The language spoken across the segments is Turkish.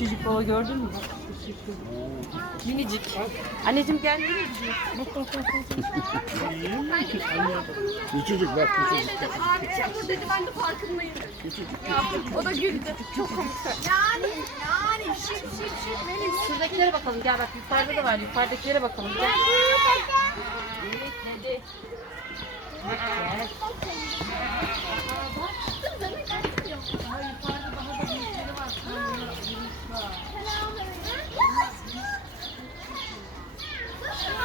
küçücük baba gördün mü? Minicik. Anneciğim geldi mi? Küçücük bak küçücük. <bak, bak>, de... Abi çakır dedi ben de farkındayım. O da güldü. Çok komik. Yani yani şık şık şık benim. Şuradakilere şuradaki. bakalım gel bak yukarıda da var yukarıdakilere evet. yukarıda evet. bakalım. Gel. Evet dedi.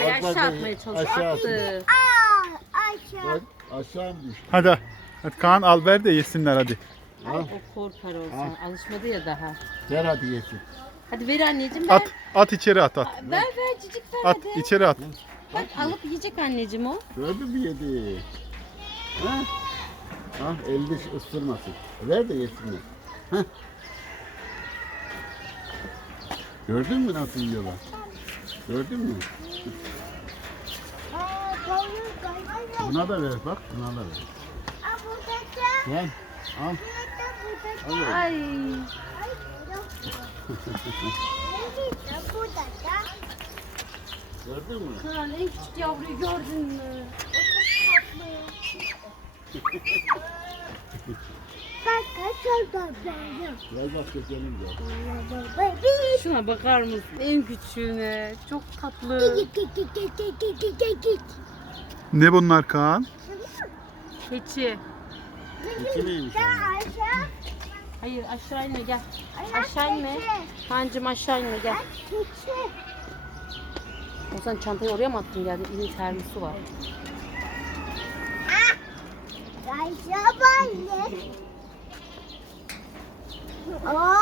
Ay aşağı atmaya çalıştı. Aşağı at. al, Aşağı Bak aşağı Hadi. Al. Hadi Kaan al ver de yesinler hadi. Al. Ay, o olsun. al. o korkar olsa. Alışmadı ya daha. Ver hadi yesin. Hadi ver anneciğim ver. At, at içeri at at. Ver ver, ver cicik ver at, hadi. At at. Bak, Hı. alıp yiyecek anneciğim o. Gördü mü yedi? Ha? Ha elde ısırmasın. Ver de yesinler. Ha? Gördün mü nasıl yiyorlar? Gördün mü? buna da ver bak, buna da ver. Gel, al. al. Ay. gördün mü? Kral en küçük yavruyu gördün mü? O çok tatlı. Şuna bakar mısın? En küçüğüne. Çok tatlı. Ne bunlar Kaan? Keçi. Keçi miymiş? Abi? Hayır aşağı inme gel. Aşağı inme. Kaan'cım aşağı inme gel. O zaman çantayı oraya mı attın geldin? İli termosu var. Ayşe bende. 啊。Oh.